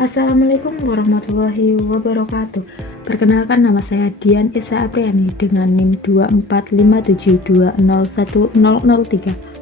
Assalamualaikum warahmatullahi wabarakatuh. Perkenalkan, nama saya Dian Esa Apriani dengan NIM 24572011003,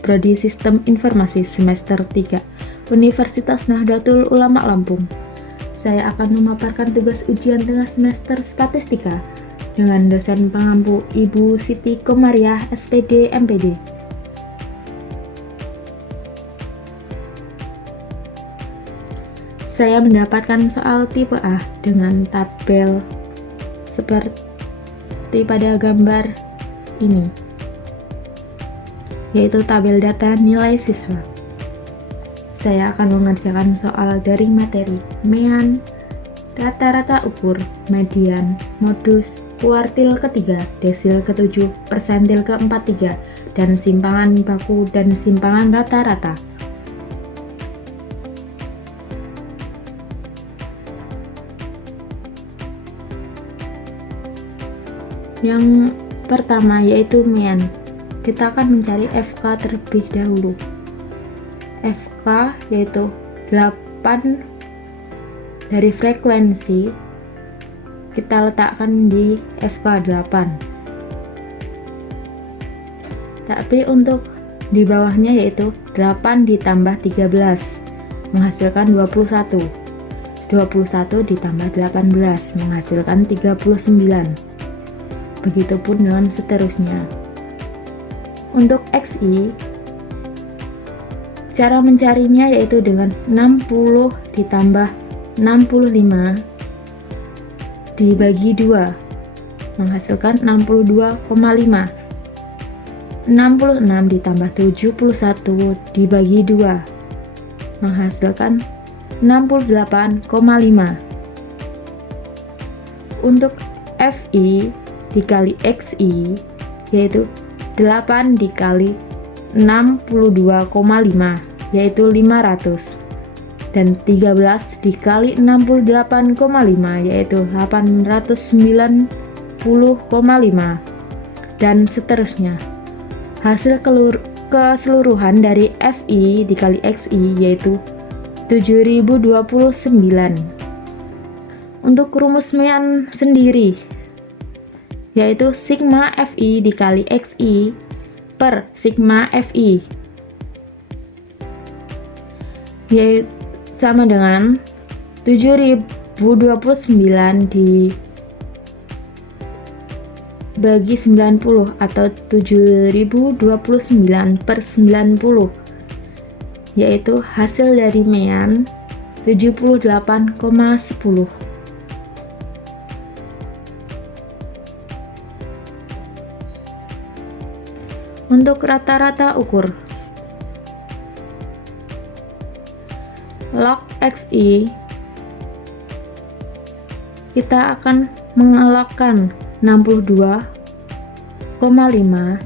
Prodi Sistem Informasi semester 3, Universitas Nahdlatul Ulama Lampung. Saya akan memaparkan tugas ujian tengah semester statistika dengan dosen pengampu Ibu Siti Komariah, SPD, MPD. Saya mendapatkan soal tipe A dengan tabel seperti pada gambar ini, yaitu tabel data nilai siswa. Saya akan mengerjakan soal dari materi mean, rata-rata ukur, median, modus, kuartil ketiga, desil ketujuh, persentil ke-43, dan simpangan baku dan simpangan rata-rata. Yang pertama yaitu mean. Kita akan mencari FK terlebih dahulu. FK yaitu 8 dari frekuensi, kita letakkan di FK 8. Tapi untuk di bawahnya yaitu 8 ditambah 13 menghasilkan 21. 21 ditambah 18 menghasilkan 39. Begitupun dengan seterusnya. Untuk XI, cara mencarinya yaitu dengan 60 ditambah 65 dibagi 2 menghasilkan 62,5. 66 ditambah 71 dibagi 2 menghasilkan 68,5. Untuk FI dikali XI yaitu 8 dikali 62,5 yaitu 500, dan 13 dikali 68,5 yaitu 890,5, dan seterusnya. Hasil keseluruhan dari FI dikali XI yaitu 7029. Untuk rumus mean sendiri yaitu sigma FI dikali XI per sigma FI, yaitu sama dengan 7029 dibagi 90 atau 7029 per 90, yaitu hasil dari mean 78,10. Untuk rata-rata ukur, log XI, kita akan mengelokkan 62,5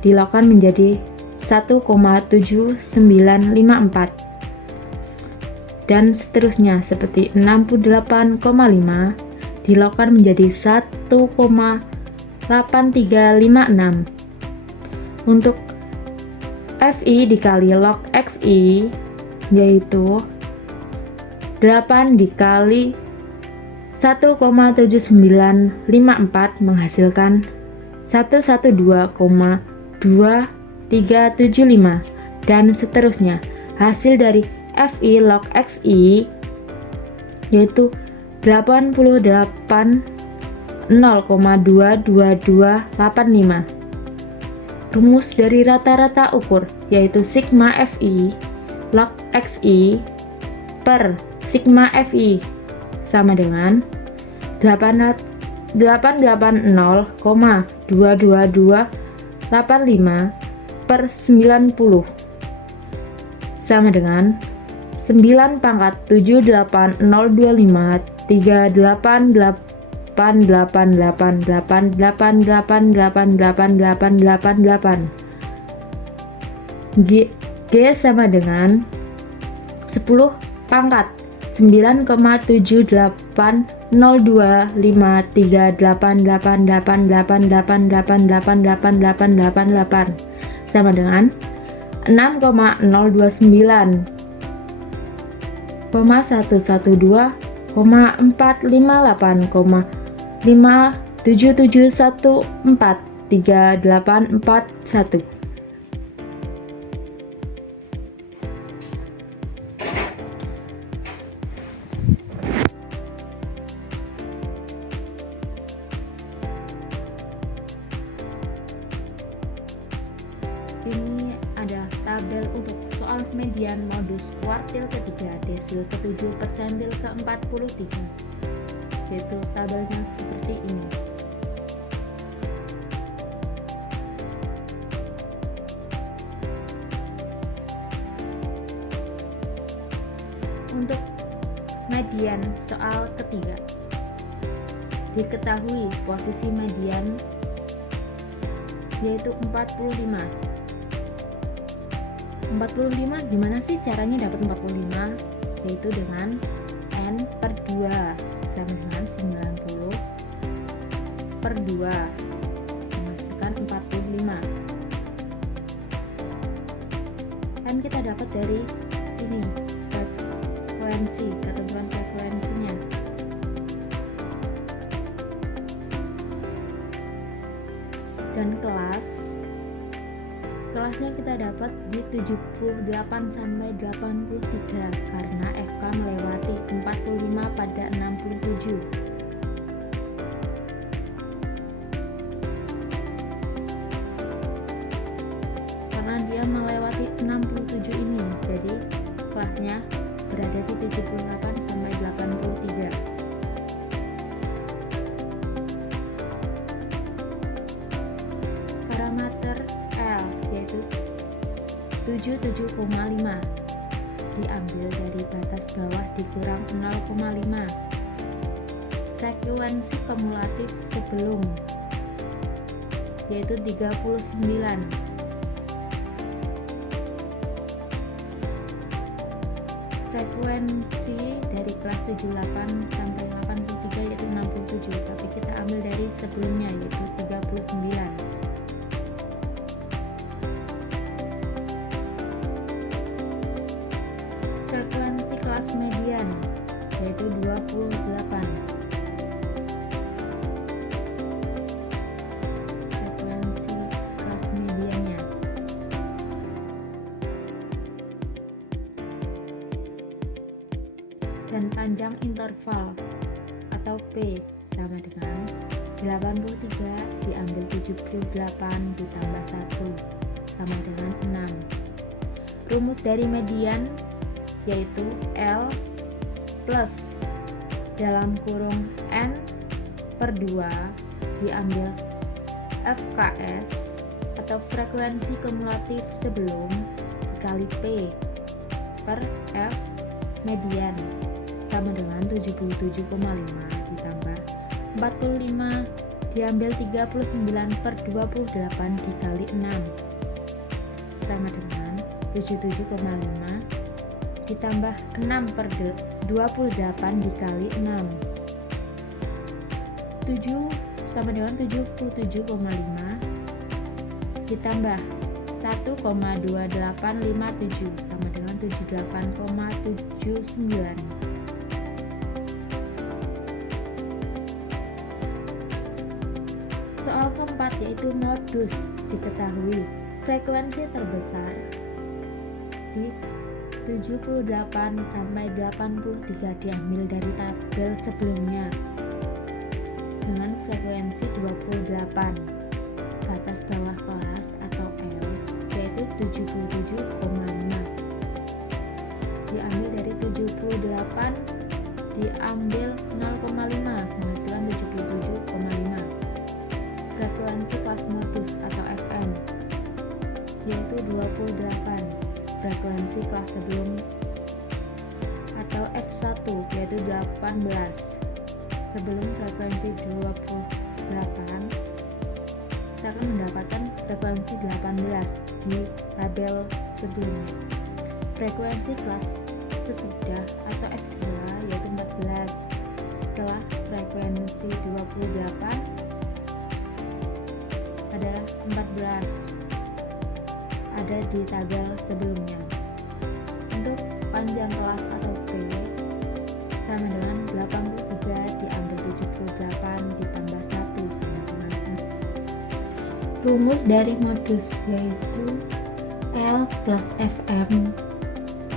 dilokkan menjadi 1,7954, dan seterusnya seperti 68,5 dilokkan menjadi 1,8356. Untuk FI dikali log XI yaitu 8 dikali 1,7954 menghasilkan 112,2375, dan seterusnya. Hasil dari FI log XI yaitu 88 0,22285. Rumus dari rata-rata ukur yaitu sigma FI log XI per sigma FI sama dengan 880,22285 per 90 sama dengan 9 pangkat 780588888888888. G sama dengan 10 pangkat 9,780238888888888 sama dengan 6,029,112 458,577143841. Ini adalah tabel untuk soal median modus kuartil ketiga desil ke-7 persentil ke-43, yaitu tabelnya seperti ini. Untuk median soal ketiga, diketahui posisi median yaitu 45. Gimana sih caranya dapat 45? Yaitu dengan N per 2 sama dengan 90 per 2 menghasilkan 45. Kan kita dapat dari sini frekuensi, ketentuan frekuensinya. Dan kelasnya kita dapat di 78 sampai 83 karena FK melewati 45 pada 67. Karena dia melewati 67 ini, jadi kelasnya berada di 78 sampai 83. Parameter L yaitu 77,5 diambil dari batas bawah dikurang 0,5. Frekuensi kumulatif sebelum yaitu 39. Frekuensi dari kelas 78 sampai 83 yaitu 67, tapi kita ambil dari sebelumnya yaitu 39. Frekuensi kelas median yaitu 28. Frekuensi kelas mediannya. Dan panjang interval atau P sama dengan 83 diambil 78 ditambah 1 sama dengan 6. Rumus dari median yaitu L plus dalam kurung N per 2 diambil FKS atau frekuensi kumulatif sebelum dikali P per F median sama dengan 77,5 ditambah 45 diambil 39 per 28 dikali 6 sama dengan 77,5 ditambah 6 per 28 dikali 6. 7 sama dengan 77,5 ditambah 1,2857 sama dengan 78,79. Soal keempat yaitu modus. Diketahui frekuensi terbesar di 78 sampai 83 diambil dari tabel sebelumnya dengan frekuensi 28. Batas bawah kelas atau L yaitu 77,5 diambil dari 78 diambil 0,5 menghasilkan 77,5. Frekuensi kelas modus atau FM yaitu 28. Frekuensi kelas sebelum atau F1 yaitu 18 sebelum frekuensi 28 kita akan mendapatkan frekuensi 18 di tabel sebelumnya. Frekuensi kelas sesudah atau F2 yaitu 14 setelah frekuensi 28 adalah 14 ada di tabel sebelumnya. Untuk panjang kelas atau P sama dengan 8 rumus dari modus, yaitu L plus Fm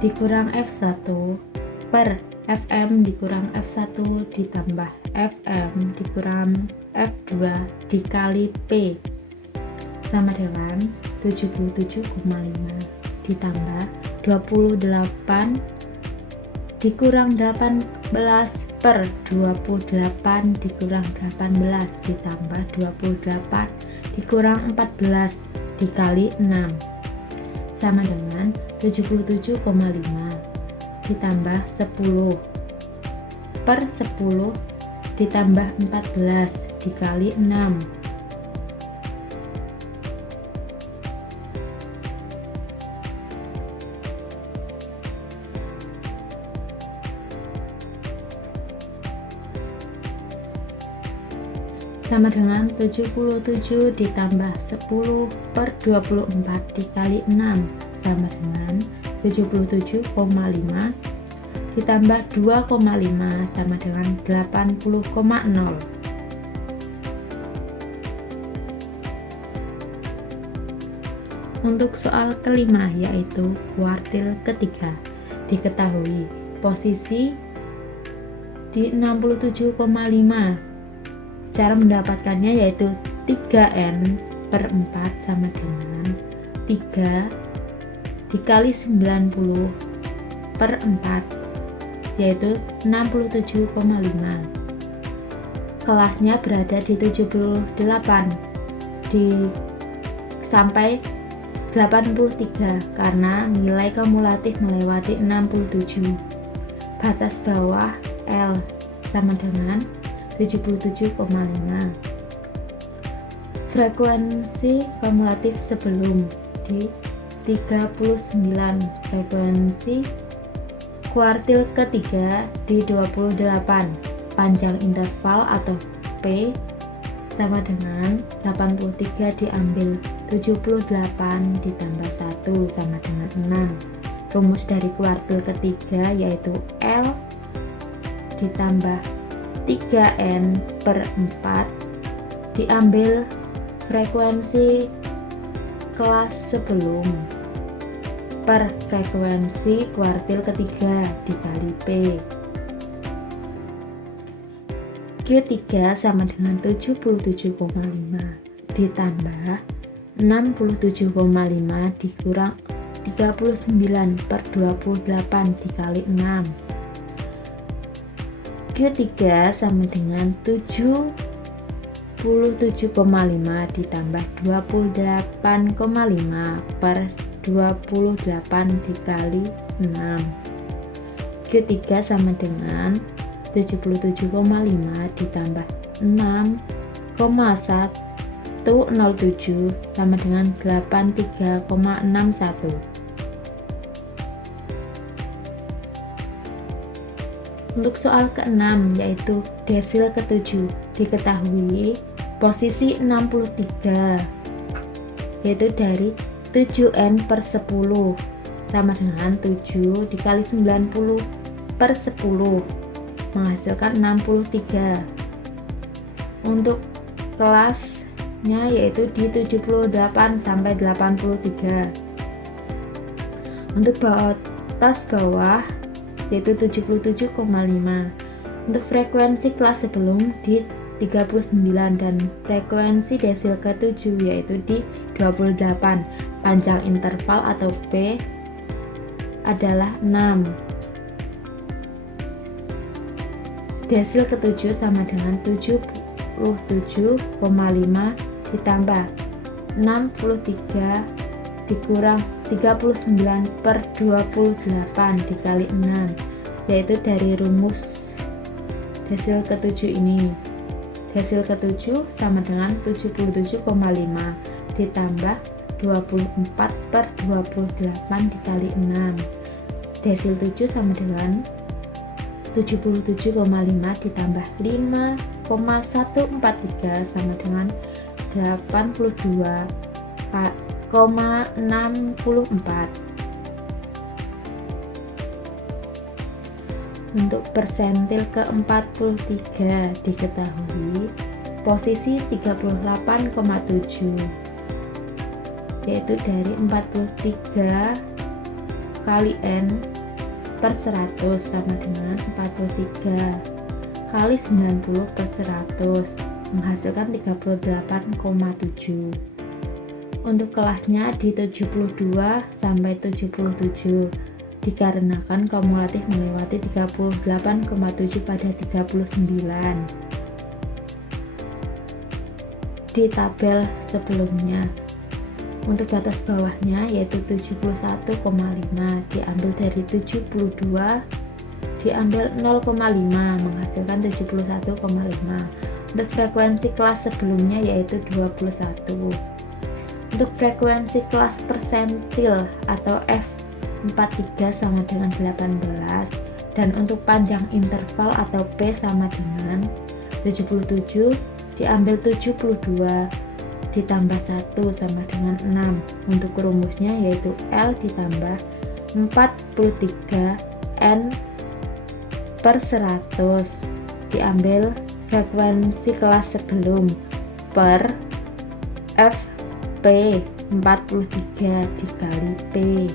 dikurang F1 per Fm dikurang F1 ditambah Fm dikurang F2 dikali P sama dengan 77,5 ditambah 28 dikurang 18 per 28 dikurang 18 ditambah 28 dikurang 14 dikali 6 sama dengan 77,5 ditambah 10 per 10 ditambah 14 dikali 6 sama dengan 77 ditambah 10 per 24 dikali 6 sama dengan 77,5 ditambah 2,5 sama dengan 80,0. Untuk soal kelima, yaitu kuartil ketiga, diketahui posisi di 67,5. Cara mendapatkannya yaitu 3n per 4 sama dengan 3 dikali 90 per 4, yaitu 67,5. Kelasnya berada di 78 sampai 83 karena nilai kumulatif melewati 67. Batas bawah L sama dengan 77,5. Frekuensi kumulatif sebelum di 39. Frekuensi kuartil ketiga di 28. Panjang interval atau P sama dengan 83 diambil 78 ditambah 1 sama dengan 6. Rumus dari kuartil ketiga yaitu L ditambah 3n per 4 diambil frekuensi kelas sebelum per frekuensi kuartil ketiga dikali P. Q3 sama dengan 77,5 ditambah 67,5 dikurang 39 per 28 dikali 6. Q3 sama dengan 77,5 ditambah 28,5 per 28 dikali 6. Q3 sama dengan 77,5 ditambah 6,107 sama dengan 83,61. Untuk soal ke-6 yaitu desil ke-7, diketahui posisi 63 yaitu dari 7n per 10 sama dengan 7 dikali 90 per 10 menghasilkan 63. Untuk kelasnya yaitu di 78 sampai 83. Untuk batas bawah yaitu 77,5. Untuk frekuensi kelas sebelum di 39 dan frekuensi desil ke-7 yaitu di 28. Panjang interval atau P adalah 6. Desil ke-7 sama dengan 77,5 ditambah 63 dikurang 39 per 28 dikali 6, yaitu dari rumus desil ke-7 ini. Desil ke-7 sama dengan 77,5 ditambah 24 per 28 dikali 6. Desil 7 sama dengan 77,5 ditambah 5,143 sama dengan 82,64. Untuk persentil ke-43 diketahui posisi 38,7 yaitu dari 43 kali N per 100 sama dengan 43 kali 90 per 100 menghasilkan 38,7. Untuk kelasnya di 72 sampai 77 dikarenakan kumulatif melewati 38,7 pada 39 di tabel sebelumnya. Untuk batas bawahnya yaitu 71,5 diambil dari 72 diambil 0,5 menghasilkan 71,5. Untuk frekuensi kelas sebelumnya yaitu 21. Untuk frekuensi kelas persentil atau F43 sama dengan 18 dan untuk panjang interval atau P sama dengan 77 diambil 72 ditambah 1 sama dengan 6. Untuk rumusnya yaitu L ditambah 43 N per 100 diambil frekuensi kelas sebelum per P 43 dikali P.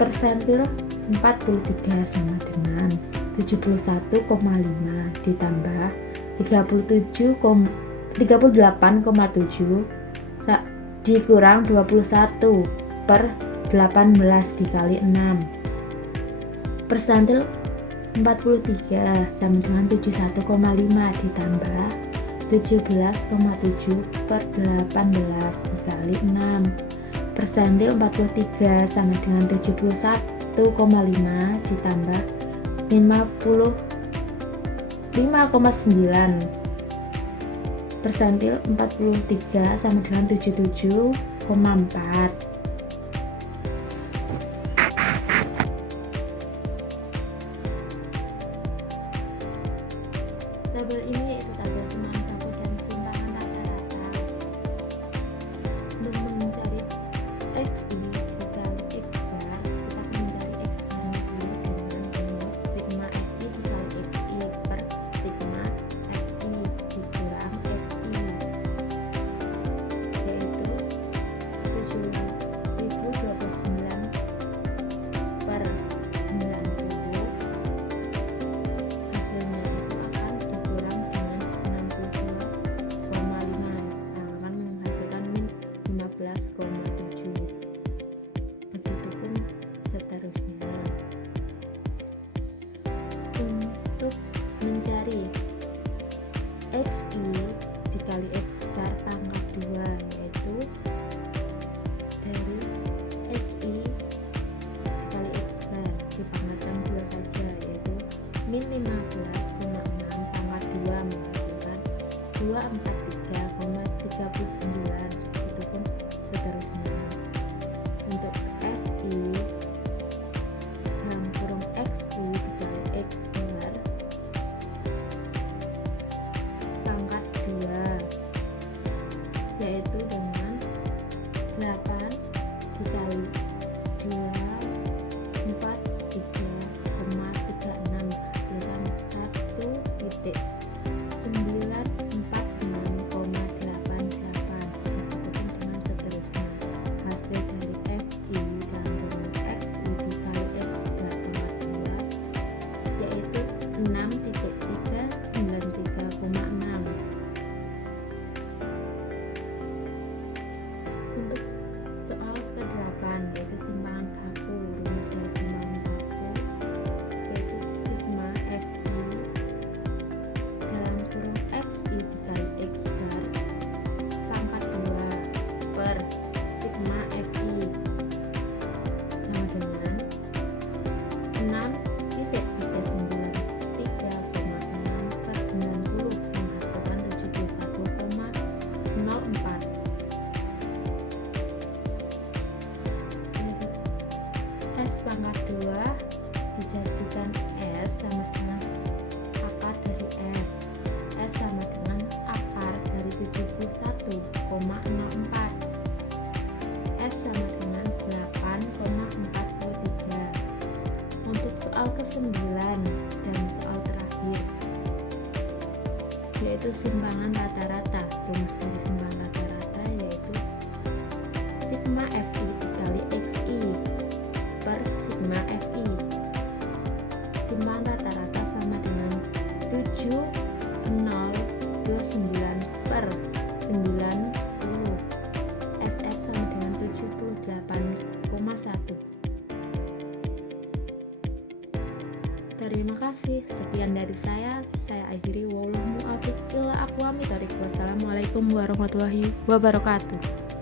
Persentil 43 sama dengan 71,5 ditambah 38,7 dikurang 21 per 18 dikali 6. Persentil 43 sama dengan 71,5 ditambah 17,7 per 18 dikali 6. Persentil 43 sama dengan 71,5 ditambah 5,9. Persentil 43 sama dengan 77,4. Tabel ini yaitu tabel semuanya baku dan simpangan rata-rata. Untuk mencari XI dikali X bar, kita akan mencari X barnya dulu dengan rumus sigma XI dikali XI per sigma XI dikurang XI, yaitu 7.029 per 90. Hasilnya itu akan dikurang dengan 62,5 akan menghasilkan min 15,7. Begitupun seterusnya. Untuk mencari XI dikali X bar pangkat 2 yaitu dari XI dikali X bar dipangkatkan 2 saja yaitu min 15,6 pangkat 2 menghasilkan 243,39. Begitupun seterusnya. Untuk FI dalam kurung XI dikali X bar pangkat 2 yaitu dengan 8 dikali 2 43,36 menghasilkan 1,946,88. Begitupun dengan seterusnya. Hasil dari FI dalam kurung XI dikali X bar pangkat 2 yaitu 6,393,6. Untuk soal ke-8 yaitu simpangan baku. Rumus dari simpangan baku yaitu sigma FI dalam kurung XI dikali X bar pangkat 2 per sigma FI sama dengan 6,393,6 per 90 menghasilkan 71,04. S pangkat 2 dijadikan S sama dengan akar dari S. S sama dengan akar dari 71,04. S sama dengan 8,43. Untuk soal ke-9 dan soal terakhir yaitu simpangan rata-rata. Rumus dari simpangan rata-rata sigma FI dikali XI per sigma FI. Simbang rata-rata sama dengan 7029 per 90. SF sama dengan 78,1. Terima kasih. Sekian dari saya akhiri. Wassalamualaikum warahmatullahi wabarakatuh.